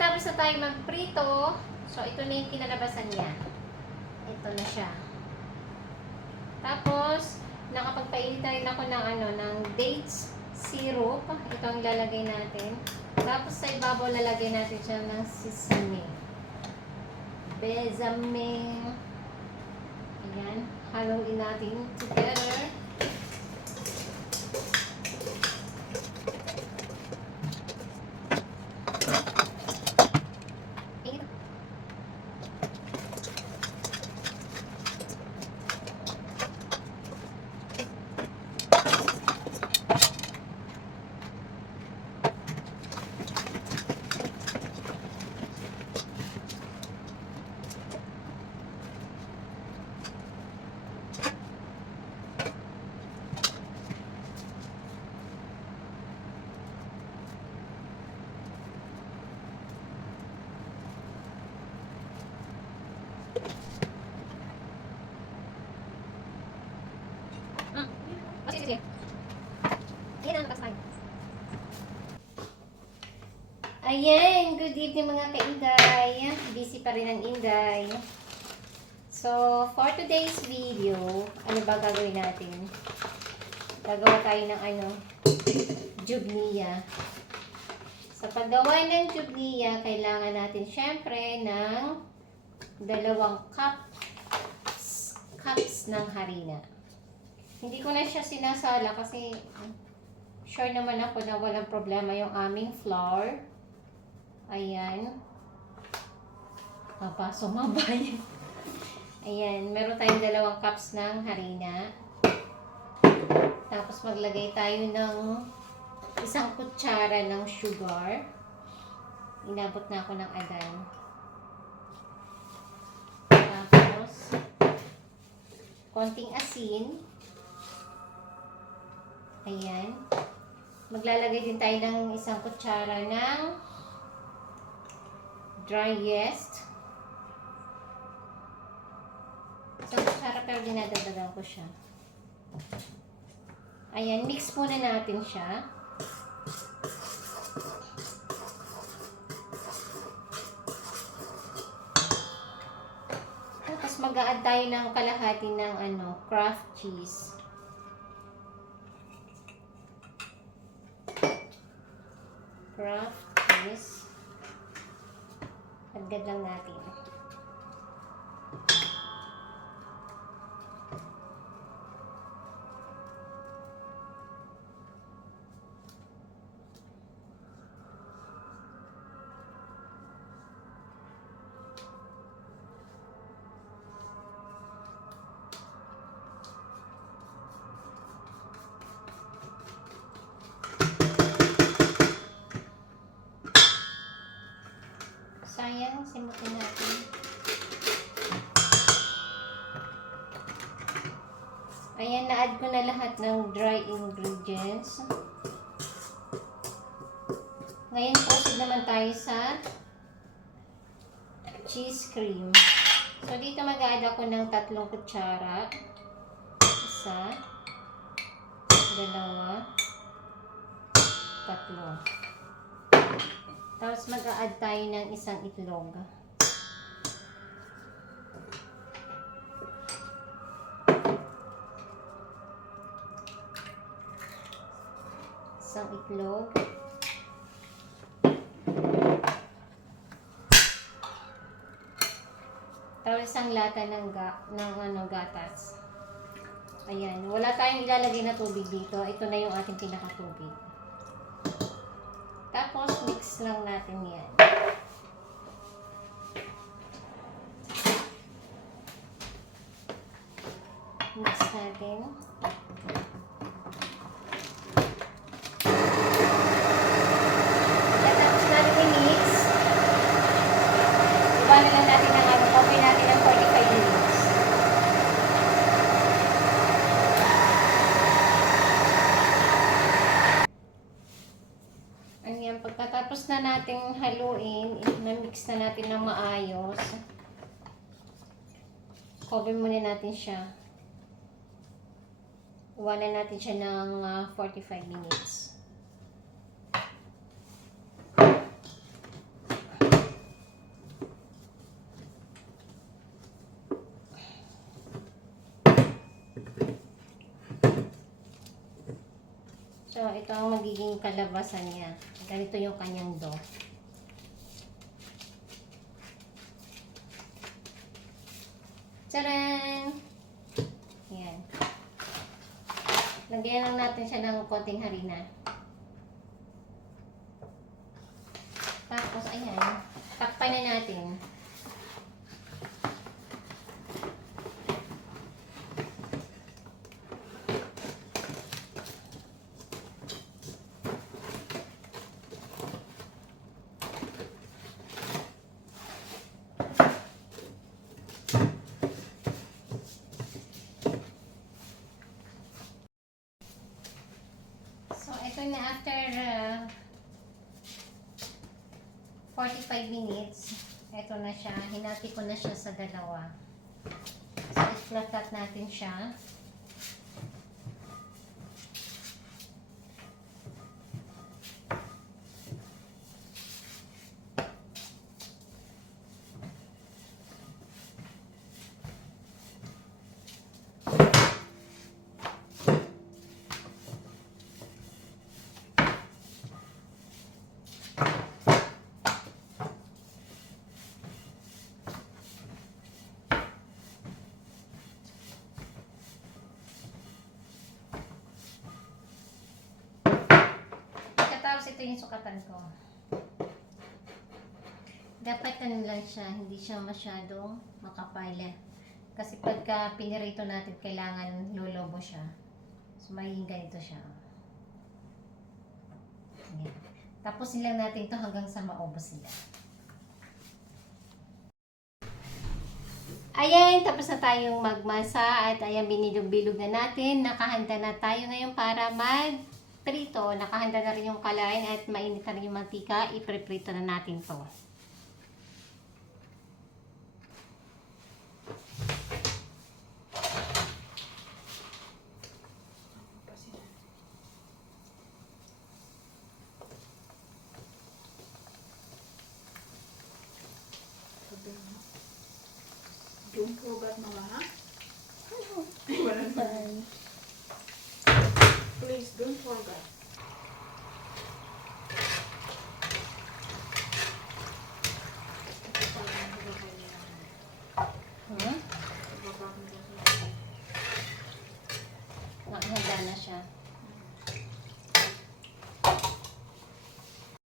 tapos na tayo magprito. So, ito na yung kinalabasan niya. Ito na siya. Tapos, nakapagpainit na ako ng ano, ng dates syrup. Ito ang lalagay natin. Tapos sa ibabaw lalagay natin siya ng sesame. Besame. Ayan. Haluin natin together. Ayan, good evening mga ka-Inday. Busy pa rin ang Inday. So, for today's video, ano ba gagawin natin? Gagawa tayo ng ano, jubniya. Sa paggawa ng jubniya, kailangan natin syempre ng dalawang cups, cups ng harina. Hindi ko na siya sinasala kasi sure naman ako na walang problema yung aming flour. Ayan. Papa, sumabay. Ayan, meron tayong dalawang cups ng harina. Tapos maglagay tayo ng isang kutsara ng sugar. Inabot na ako ng adan. Tapos, konting asin. Ayan. Maglalagay din tayo ng isang kutsara ng yeast. Isang kutsara pero dinadagdagan ko siya. Ayan, mix muna natin siya. Tapos mag-a-add tayo ng kalahati ng ano, craft cheese. craft cheese. Agad lang natin. Sayang, simutin natin. Ayan, na-add ko na lahat ng dry ingredients. Ngayon, proceed naman tayo sa cheese cream. So, dito mag-add ako ng tatlong kutsara. Isa, dalawa, tatlo. Tapos mag-a-add tayo ng isang itlog. Isang itlog. Tapos isang lata ng, ga, ng ano, gatas. Ayan. Wala tayong ilalagay na tubig dito. Ito na yung ating pinakatubig. Mix lang natin yan. Mix natin. Tapos natin i-mix. Iba na lang natin ng ano, coffee natin ng 45 minutes. Ayan, pagkatapos na nating haluin, na-mix na natin ng maayos. Cover muna natin siya. Iwanan natin siya ng ah, 45 minutes. So, ito ang magiging kalabasan niya. Ganito yung kanyang dough. Tcharan! Yan. Lagyan lang natin siya ng konting harina. Tapos, ayan. Takpan na natin. So, ito na after uh, 45 minutes. Ito na siya. Hinati ko na siya sa dalawa. So, i-flat natin siya. Pagkatapos ito yung sukatan ko. Dapat ano lang siya, hindi siya masyadong makapal. Kasi pagka pinirito natin, kailangan lolobo siya. So, magiging ganito siya. Ayan. Tapos lang natin to hanggang sa maubos sila. Ayan, tapos na tayong magmasa at ayan, binilog-bilog na natin. Nakahanda na tayo ngayon para mag prito. Nakahanda na rin yung kalain at mainit na rin yung mantika. Ipreprito na natin to. Don't forget mama, ha? Wala na. Always Dön Torgay.